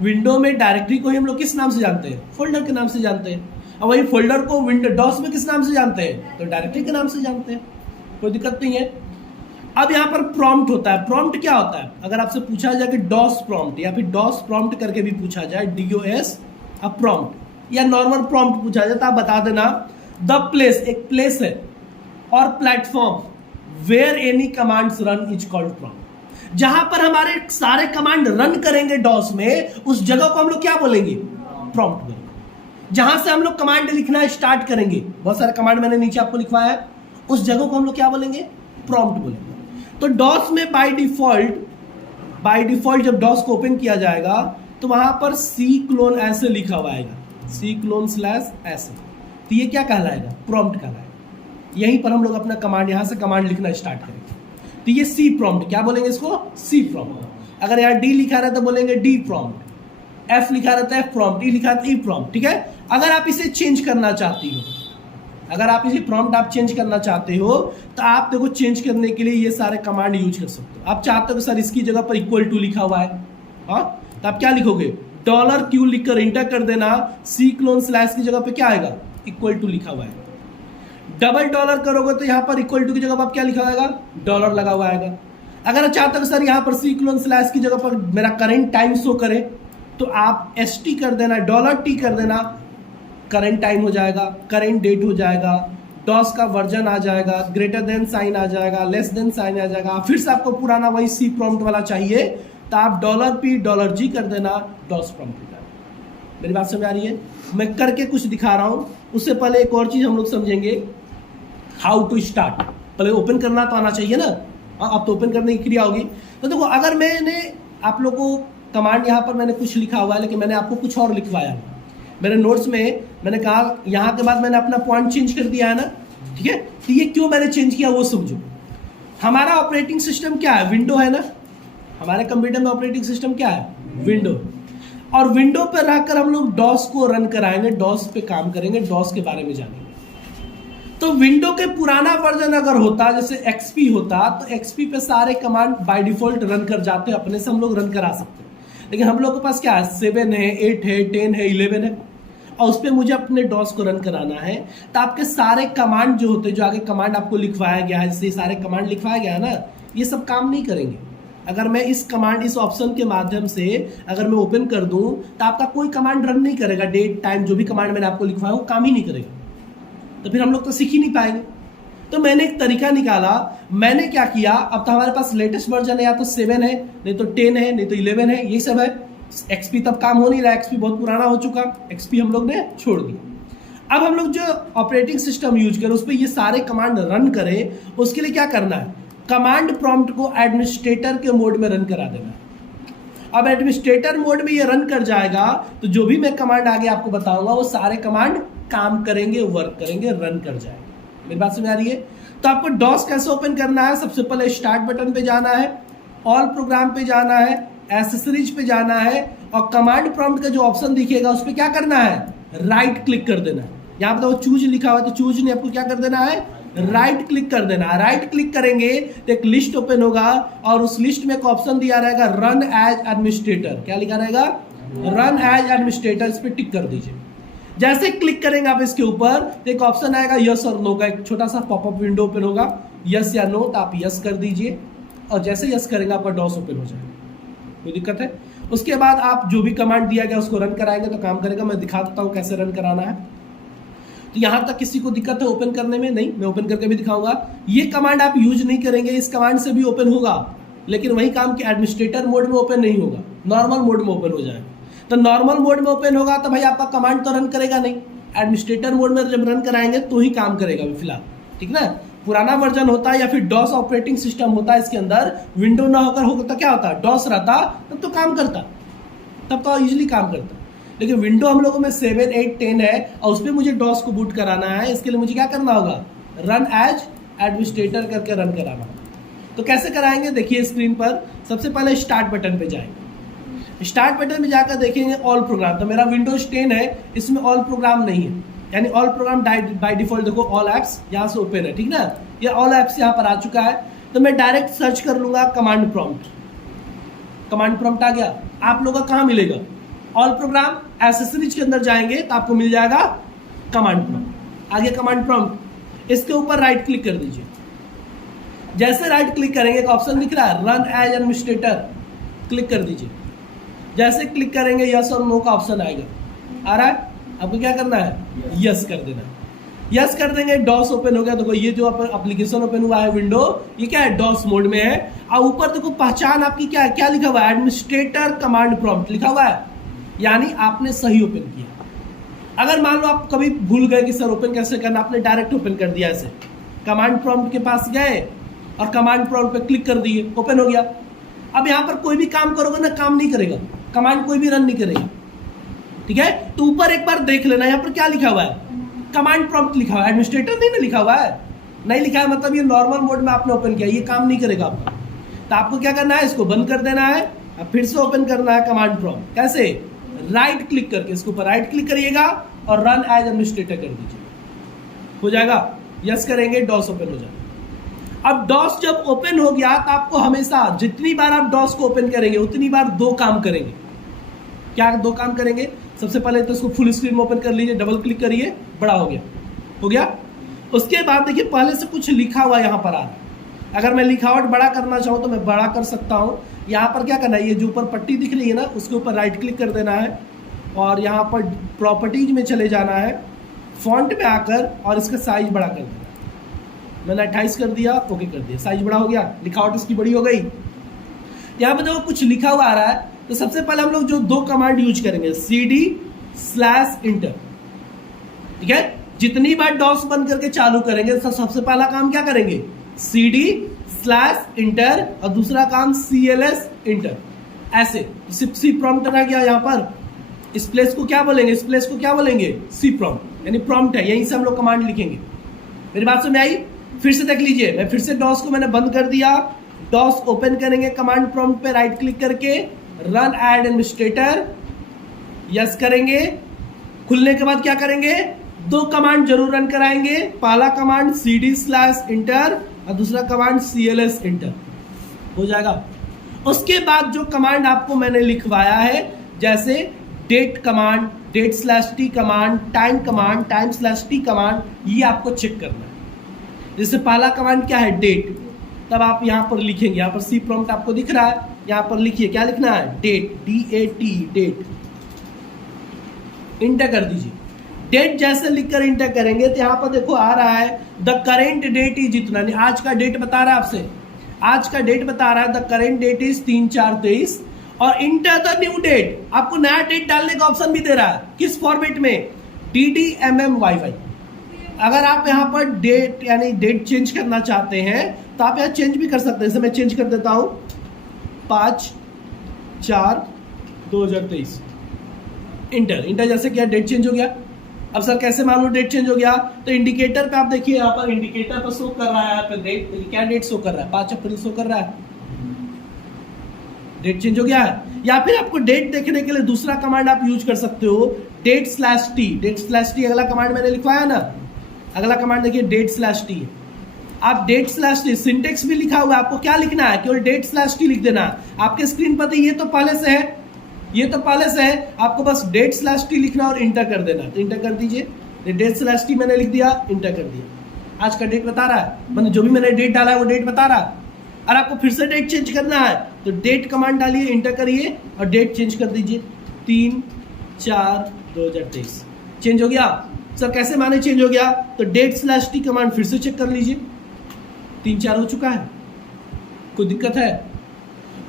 Window में डायरेक्टरी को ही हम लोग किस नाम से जानते हैं? फोल्डर के नाम से जानते हैं। और वही फोल्डर को विंडो डॉस में किस नाम से जानते हैं? तो डायरेक्टरी के नाम से जानते हैं। कोई दिक्कत नहीं है। अब यहां पर प्रॉम्प्ट होता है। प्रॉम्प्ट क्या होता है? अगर आपसे पूछा जाए कि डॉस प्रॉम्प्ट या फिर डॉस प्रॉम्प्ट करके भी पूछा जाए, DOS, अब प्रॉम्प्ट, या नॉर्मल प्रॉम्प्ट पूछा जाए तो आप बता देना द प्लेस, एक प्लेस है और platform where any commands run is called prompt. जहां पर हमारे सारे कमांड रन करेंगे डॉस में, उस जगह को हम लोग क्या बोलेंगे? प्रॉम्प्ट बोलेंगे। जहां से हम लोग कमांड लिखना स्टार्ट करेंगे, बहुत सारे कमांड मैंने नीचे आपको लिखवाया है, उस जगह को हम लोग क्या बोलेंगे? प्रॉम्प्ट बोलेंगे। तो डॉस में बाय डिफॉल्ट जब डॉस को ओपन किया जाएगा तो वहां पर सी क्लोन ऐसे लिखा हुआ आएगा, सी क्लोन स्लैश ऐसे, तो ये क्या कहलाएगा? प्रॉम्प्ट कहलाएगा। यहीं पर हम लोग अपना कमांड, यहां से कमांड लिखना स्टार्ट करेंगे, तो ये सी प्रॉम्प्ट, क्या बोलेंगे इसको? सी प्रॉम्प्ट। अगर यहाँ डी लिखा रहता तो बोलेंगे डी प्रॉम्प्ट, एफ लिखा रहता है एफ प्रॉम्प्ट, ई लिखा रहता है ई प्रॉम्प्ट, ठीक है। अगर आप इसे चेंज करना चाहती हो, अगर आप इसे प्रॉम्प्ट आप चेंज करना चाहते हो तो आप देखो चेंज करने के लिए ये सारे कमांड यूज कर सकते हो। आप चाहते हो कि सर इसकी जगह पर इक्वल टू लिखा हुआ है, हाँ, तो आप क्या लिखोगे? $Q लिखकर इंटर कर देना, सी क्लोन स्लैश की जगह पे क्या आएगा? इक्वल टू लिखा हुआ है। $, करोगे तो यहाँ पर इक्वल टू की जगह पर आप क्या लिखा होगा? डॉलर लगा हुआ आएगा। अगर चाहते हो सर यहाँ पर सी क्लोन स्लैश की जगह पर मेरा करंट टाइम शो करे तो आप ST कर देना, $T कर देना, करंट टाइम हो जाएगा, करंट डेट हो जाएगा, डॉस का वर्जन आ जाएगा, ग्रेटर देन साइन आ जाएगा, लेस देन साइन आ जाएगा। फिर से आपको पुराना वही सी प्रॉम्प्ट वाला चाहिए तो आप $P $G कर देना, डॉस प्रॉम्प्ट हो जाएगा। मेरी बात समझ आ रही है? मैं करके कुछ दिखा रहा हूं, उससे पहले एक और चीज हम लोग समझेंगे, हाउ टू स्टार्ट। पहले ओपन करना तो आना चाहिए ना, अब तो ओपन करने की क्रिया होगी। तो देखो, अगर मैंने आप लोग को कमांड यहाँ पर मैंने कुछ लिखा हुआ है लेकिन मैंने आपको कुछ और लिखवाया, मेरे नोट्स में मैंने कहा यहाँ के बाद मैंने अपना पॉइंट चेंज कर दिया है ना, ठीक है। तो ये क्यों मैंने चेंज किया वो समझो। हमारा ऑपरेटिंग सिस्टम क्या है? विंडो है ना, हमारे कंप्यूटर में ऑपरेटिंग सिस्टम क्या है? विंडो। और विंडो पर रहकर हम लोग डॉस को रन कराएंगे, डॉस पे काम करेंगे, डॉस के बारे में जानेंगे। तो विंडो के पुराना वर्जन अगर होता, जैसे एक्सपी होता, तो एक्सपी पे सारे कमांड बाय डिफॉल्ट रन कर जाते, अपने से हम लोग रन करा सकते। लेकिन हम लोग के पास क्या है? 7 है, 8 है, 10 है, 11 है, और उस पर मुझे अपने डॉस को रन कराना है। तो आपके सारे कमांड जो होते हैं, जो आगे कमांड आपको लिखवाया गया है, जैसे सारे कमांड लिखवाया गया है ना, ये सब काम नहीं करेंगे। अगर मैं इस कमांड, इस ऑप्शन के माध्यम से अगर मैं ओपन कर दूं तो आपका कोई कमांड रन नहीं करेगा। डेट, टाइम, जो भी कमांड मैंने आपको लिखवाया वो काम ही नहीं करेगा। तो फिर हम लोग तो सीख ही नहीं पाएंगे। तो मैंने एक तरीका निकाला। मैंने क्या किया, अब तो हमारे पास लेटेस्ट वर्जन है, या तो 7 है, नहीं तो 10 है, नहीं तो 11 है, ये सब है। एक्सपी तब काम हो नहीं रहा, एक्सपी बहुत पुराना हो चुका, एक्सपी हम लोग ने छोड़ दिया। अब हम लोग जो ऑपरेटिंग सिस्टम यूज करें उस पर ये सारे कमांड रन करें, उसके लिए क्या करना है? कमांड प्रॉम्प्ट को एडमिनिस्ट्रेटर के मोड में रन करा देना। अब एडमिनिस्ट्रेटर मोड में ये रन कर जाएगा तो जो भी मैं कमांड आगे आपको बताऊंगा वो सारे कमांड काम करेंगे, वर्क करेंगे, रन कर जाएंगे। मेरी बात समझ आ रही है? तो आपको डॉस कैसे ओपन करना है? सबसे पहले स्टार्ट बटन पे जाना है, ऑल प्रोग्राम पे जाना है, एसेसरीज पे जाना है, और कमांड प्रॉम्प्ट का जो ऑप्शन दिखेगा उस पर क्या करना है? राइट क्लिक कर देना है। यहाँ पर तो चूज लिखा हुआ है, तो चूज ने आपको क्या कर देना है? राइट क्लिक कर देना। राइट क्लिक करेंगे तो एक लिस्ट ओपन होगा और उस लिस्ट में एक ऑप्शन दिया रहेगा रन एज एडमिनिस्ट्रेटर। क्या लिखा रहेगा? Run as administrator. इस पर टिक कर दीजिए। जैसे क्लिक करेंगे आप इसके ऊपर तो एक ऑप्शन आएगा यस और नो का, एक छोटा सा पॉपअप विंडो ओपन होगा, यस या नो, तो आप यस कर दीजिए और जैसे यस करेंगे आपका डॉस ओपन हो जाएगा। कोई दिक्कत है? उसके बाद आप जो भी कमांड दिया गया उसको रन कराएंगे तो काम करेगा। मैं दिखा देता हूँ कैसे रन कराना है। तो यहां तक किसी को दिक्कत है ओपन करने में? नहीं, मैं ओपन करके भी दिखाऊंगा। ये कमांड आप यूज नहीं करेंगे, इस कमांड से भी ओपन होगा, लेकिन वही काम कि एडमिनिस्ट्रेटर मोड में ओपन नहीं होगा, नॉर्मल मोड में ओपन हो जाएगा। तो नॉर्मल मोड में ओपन होगा तो भाई आपका कमांड तो रन करेगा नहीं, एडमिनिस्ट्रेटर मोड में जब रन कराएंगे तो ही काम करेगा फिलहाल, ठीक ना। पुराना वर्जन होता है या फिर डॉस ऑपरेटिंग सिस्टम होता है, इसके अंदर विंडो ना होकर होगा तो क्या होता? डॉस रहता, तब तो काम करता, तब तो इजिली काम करता। लेकिन विंडो हम लोगों में 7, 8, 10 है और उस पर मुझे डॉस को बूट कराना है। इसके लिए मुझे क्या करना होगा? रन एज एडमिनिस्ट्रेटर करके रन कराना होगा। तो कैसे कराएंगे? देखिए स्क्रीन पर सबसे पहले स्टार्ट बटन पे जाएंगे। स्टार्ट बटन में जाकर देखेंगे ऑल प्रोग्राम। तो मेरा विंडोज 10 है, इसमें ऑल प्रोग्राम नहीं है, यानी ऑल प्रोग्राम बाय डिफॉल्ट देखो ऑल एप्स यहाँ से ओपन है, ठीक ना। ये ऑल एप्स यहाँ पर आ चुका है। तो मैं डायरेक्ट सर्च कर लूंगा कमांड प्रॉम्प्ट। कमांड प्रॉम्प्ट आ गया। आप लोगों का कहाँ मिलेगा? ऑल प्रोग्राम एसेसरीज के अंदर जाएंगे तो आपको मिल जाएगा कमांड प्रॉम्प्ट। आगे कमांड प्रॉम्प्ट, इसके ऊपर राइट क्लिक कर दीजिए। जैसे राइट क्लिक करेंगे एक ऑप्शन दिख रहा है रन एज एडमिनिस्ट्रेटर, क्लिक कर दीजिए। जैसे क्लिक करेंगे यस और नो का ऑप्शन आएगा, आ रहा है। आपको क्या करना है, यस कर देना है। यस कर देंगे, डॉस ओपन हो गया। देखो ये जो एप्लीकेशन ओपन हुआ है विंडो, ये क्या है, डॉस मोड में है। और ऊपर देखो पहचान आपकी क्या है, क्या लिखा हुआ है, एडमिनिस्ट्रेटर कमांड प्रॉम्प्ट लिखा हुआ है, यानी आपने सही ओपन किया। अगर मान लो आप कभी भूल गए कि सर ओपन कैसे करना, आपने डायरेक्ट ओपन कर दिया ऐसे, कमांड प्रॉम्प्ट के पास गए और कमांड प्रॉम्प्ट पे क्लिक कर दिए, ओपन हो गया। अब यहाँ पर कोई भी काम करोगे ना, काम नहीं करेगा, कमांड कोई भी रन नहीं करेगा, ठीक है। तो ऊपर एक बार देख लेना, यहाँ पर क्या लिखा हुआ है, कमांड प्रॉम्प्ट लिखा हुआ है, एडमिनिस्ट्रेटर नहीं ना लिखा हुआ है, नहीं लिखा है मतलब ये नॉर्मल मोड में आपने ओपन किया, ये काम नहीं करेगा आपका। तो आपको क्या करना है, इसको बंद कर देना है, अब फिर से ओपन करना है कमांड प्रॉम्प्ट। कैसे, राइट क्लिक करके इसके ऊपर राइट क्लिक करिएगा और रन एज एडमिनिस्ट्रेटर कर दीजिए, हो जाएगा। यस करेंगे, डॉस ओपन हो जाएगा। अब डॉस जब ओपन हो गया तो आपको हमेशा जितनी बार आप डॉस को ओपन करेंगे उतनी बार दो काम करेंगे। क्या दो काम करेंगे, सबसे पहले तो इसको फुल स्क्रीन में ओपन कर लीजिए, डबल क्लिक करिए, बड़ा हो गया, हो गया। उसके बाद देखिए पहले से कुछ लिखा हुआ यहाँ पर आ रहा है, अगर मैं लिखावट बड़ा करना चाहूँ तो मैं बड़ा कर सकता हूँ। यहाँ पर क्या करना है, ये जो ऊपर पट्टी दिख रही है ना, उसके ऊपर राइट क्लिक कर देना है और यहाँ पर प्रॉपर्टीज में चले जाना है, फॉन्ट में आकर और इसका साइज बड़ा कर देना है। मैंने 28 कर दिया, ओके कर दिया, साइज बड़ा हो गया, लिखावट इसकी बड़ी हो गई। यहाँ पर देखो कुछ लिखा हुआ आ रहा है, तो सबसे पहले हम लोग जो दो कमांड यूज करेंगे, cd/enter, ठीक है। जितनी बार डॉस बंद करके चालू करेंगे तो सबसे पहला काम क्या करेंगे, cd/enter और दूसरा काम cls/enter, ऐसे सी प्रॉम्प्ट रह गया। यहाँ पर इस प्लेस को क्या बोलेंगे, इस प्लेस को क्या बोलेंगे, सी प्रॉम्प्ट, यानी प्रॉम्प्ट है, यहीं से हम लोग कमांड लिखेंगे। मेरी बात समझ आई, फिर से देख लीजिए, मैं फिर से डॉस को मैंने बंद कर दिया, डॉस ओपन करेंगे कमांड प्रॉम्प्ट पे राइट क्लिक करके, रन एड एडमिनिस्ट्रेटर, यस करेंगे। खुलने के बाद क्या करेंगे, दो कमांड जरूर रन कराएंगे, पहला कमांड cd/enter और दूसरा कमांड cls/enter, हो जाएगा। उसके बाद जो कमांड आपको मैंने लिखवाया है, जैसे डेट कमांड, डेट/t कमांड, टाइम कमांड, टाइम/t कमांड, ये आपको चेक करना है। जैसे पहला कमांड क्या है, डेट, तब आप यहाँ पर लिखेंगे, यहाँ पर सी प्रॉम्प्ट आपको दिख रहा है, यहाँ पर लिखिए क्या लिखना है, डेट, DAT, डेट, इंटर कर दीजिए। डेट जैसे लिखकर इंटर करेंगे तो यहाँ पर देखो आ रहा है द करेंट डेट इज इतना, आज का डेट बता रहा है आपसे, आज का डेट बता रहा है, द करेंट डेट इज 3/4/23 और इंटर द न्यू डेट, आपको नया डेट डालने का ऑप्शन भी दे रहा है, किस फॉर्मेट में, DDMMYY। अगर आप यहाँ पर डेट यानी डेट चेंज करना चाहते हैं तो आप यहाँ चेंज भी कर सकते हैं, जैसे मैं चेंज कर देता हूँ 5/4/2023, इंटर, इंटर जैसे क्या डेट चेंज हो गया। अब सर कैसे मालूम डेट चेंज हो गया, तो इंडिकेटर पे आप देखिए, यहाँ पर इंडिकेटर पर शो कर रहा है, यहाँ पे डेट, क्या डेट शो कर रहा है, 5 अप्रैल शो कर रहा है, डेट चेंज हो गया है। या फिर आपको डेट देखने के लिए दूसरा कमांड आप यूज कर सकते हो, डेट/t, डेट/t अगला कमांड मैंने लिखवाया ना, अगला कमांड देखिए डेट/t, आप डेट/t, सिंटेक्स भी लिखा हुआ है, आपको क्या लिखना है, केवल डेट/t लिख देना है। आपके स्क्रीन पर ये तो पहले से है, ये तो पहले से है, आपको बस डेट/t लिखना और इंटर कर देना, तो इंटर कर दीजिए, डेट/t मैंने लिख दिया, इंटर कर दिया, आज का डेट बता रहा है, मतलब जो भी मैंने डेट डाला है वो डेट बता रहा है। और आपको फिर से डेट चेंज करना है तो डेट कमांड डालिए, इंटर करिए और डेट चेंज कर दीजिए, 3/4/2023, चेंज हो गया। सर कैसे माने चेंज हो गया, तो डेट/t कमांड फिर से चेक कर लीजिए, 3/4 हो चुका है, कोई दिक्कत है।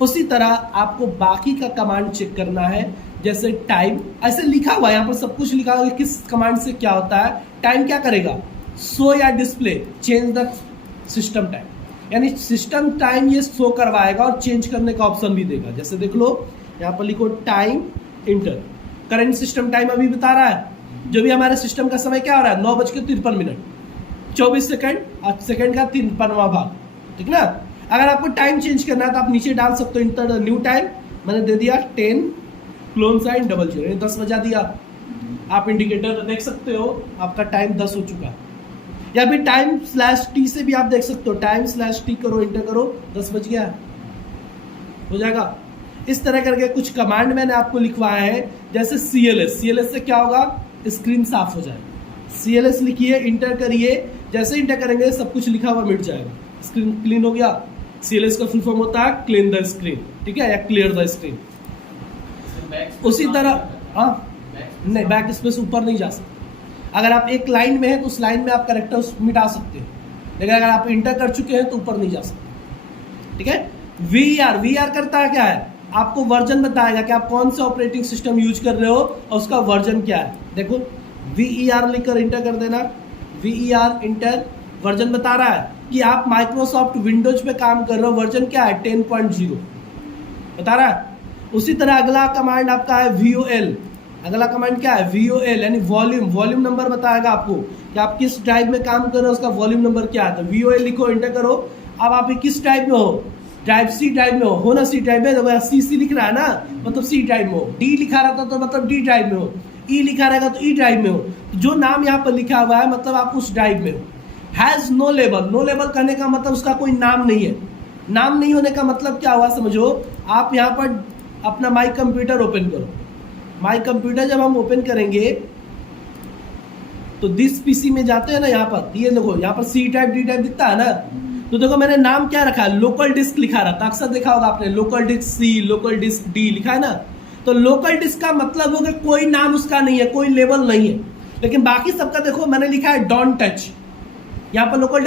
उसी तरह आपको बाकी का कमांड चेक करना है, जैसे टाइम, ऐसे लिखा हुआ है यहाँ पर सब कुछ लिखा हुआ है किस कमांड से क्या होता है। टाइम क्या करेगा, शो या display, change the system time, यानी सिस्टम टाइम ये शो करवाएगा और चेंज करने का ऑप्शन भी देगा। जैसे देख लो यहाँ पर लिखो time, inter, current system time अभी बता रहा है, जो भी हमारे सिस्टम का समय क्या हो रहा है, 9:53 24 सेकंड और सेकंड का 53वां भाग, ठीक ना। अगर आपको टाइम चेंज करना है तो आप नीचे डाल सकते हो, इंटर न्यू टाइम, मैंने दे दिया 10 क्लोन साइन 00, 10 बजा दिया। आप इंडिकेटर देख सकते हो आपका टाइम 10 हो चुका है। या फिर टाइम/t से भी आप देख सकते हो, टाइम/t करो, इंटर करो, 10 बज गया, हो जाएगा। इस तरह करके कुछ कमांड मैंने आपको लिखवाया है, जैसे CLS से क्या होगा, स्क्रीन साफ हो जाएगा। CLS लिखिए, इंटर करिए, जैसे इंटर करेंगे सब कुछ लिखा हुआ मिट जाएगा, स्क्रीन क्लीन हो गया। CLS का फुल फॉर्म होता है क्लीन द स्क्रीन, ठीक है, या क्लियर द स्क्रीन। उसी तरह हाँ नहीं, बैक स्पेस ऊपर नहीं जा सकते। अगर आप एक लाइन में है तो उस लाइन में आप कैरेक्टर्स मिटा सकते हैं, लेकिन अगर आप इंटर कर चुके हैं तो ऊपर नहीं जा सकते। ठीक है। वीआर करता है क्या है, आपको वर्जन बताएगा कि आप कौन सा ऑपरेटिंग सिस्टम यूज कर रहे हो और उसका वर्जन क्या है। देखो वीईआर लिखकर इंटर कर देना, वीईआर इंटर, वर्जन बता रहा है कि आप माइक्रोसॉफ्ट विंडोज पे काम कर रहे हो, वर्जन क्या है 10.0 बता रहा है। उसी तरह अगला कमांड आपका है VOL, अगला कमांड क्या है VOL यानी वॉल्यूम नंबर बताएगा आपको कि आप किस ड्राइव में काम कर रहे हो, उसका वॉल्यूम नंबर क्या है। तो VOL लिखो, इंटर करो। अब आप किस ड्राइव में हो, ड्राइव सी ड्राइव में हो ना, सी ड्राइव में, तो CC लिख रहा है ना, मतलब सी ड्राइव में हो। D लिखा रहता तो मतलब D ड्राइव में हो, E लिखा रहेगा तो E ड्राइव में हो। जो नाम यहाँ पर लिखा हुआ है मतलब आप उस ड्राइव में हो। Has no label, no label कहने का मतलब उसका कोई नाम नहीं है। नाम नहीं होने का मतलब क्या हुआ समझो, आप यहाँ पर अपना माई कंप्यूटर ओपन करो। माई कंप्यूटर जब हम ओपन करेंगे तो दिस पीसी में जाते हैं ना, यहाँ पर ये देखो, यहाँ पर सी टाइप डी टाइप दिखता है ना, तो देखो मैंने नाम क्या रखा है, लोकल डिस्क लिखा रहता, अक्सर देखा होगा आपने, local disk C, local disk D लिखा है ना। तो लोकल डिस्क का मतलब होगा कोई नाम उसका नहीं है, कोई लेवल नहीं है। लेकिन बाकी सबका देखो मैंने लिखा है डोंट टच। यहाँ पर लोकल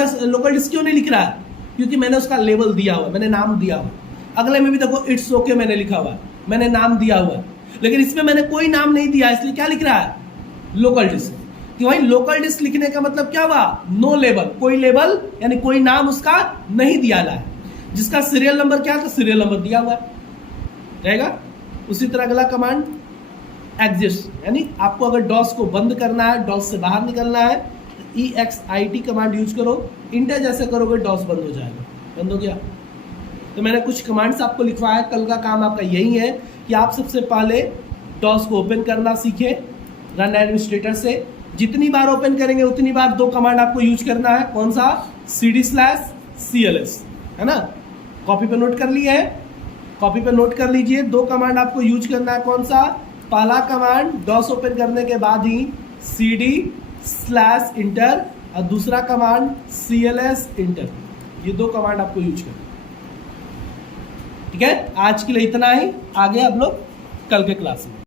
डिस्क क्यों नहीं लिख रहा है, क्योंकि मैंने उसका लेवल दिया हुआ है, मैंने नाम दिया हुआ है। अगले में भी देखो इट्स ओके मैंने लिखा हुआ है, मैंने नाम दिया हुआ है। लेकिन इसमें मैंने कोई नाम नहीं दिया, इसलिए क्या लिख रहा है लोकल डिस्क। कि भाई लोकल डिस्क लिखने का मतलब क्या हुआ, नो लेबल, कोई लेबल यानी कोई नाम उसका नहीं दिया है। जिसका सीरियल नंबर क्या है तो सीरियल नंबर दिया हुआ है रहेगा। उसी तरह अगला कमांड एग्जिस्ट, यानी आपको अगर डॉस को बंद करना है, डॉस से बाहर निकलना है, EXIT कमांड यूज करो। इंटर जैसे करोगे डॉस बंद हो जाएगा, बंद हो गया। तो मैंने कुछ कमांड्स आपको लिखवाया, कल का काम आपका यही है कि आप सबसे पहले डॉस को ओपन करना सीखें रन एडमिनिस्ट्रेटर से। जितनी बार ओपन करेंगे उतनी बार दो कमांड आपको यूज करना है, कौन सा, CD/CLS, है ना। कॉपी पे नोट कर लिए है, कॉपी पे नोट कर लीजिए। दो कमांड आपको यूज करना है, कौन सा, पहला कमांड डॉस ओपन करने के बाद ही CD/इंटर और दूसरा कमांड CLS इंटर, ये दो कमांड आपको यूज करना। ठीक है, आज के लिए इतना ही, आगे आप लोग कल के क्लास में।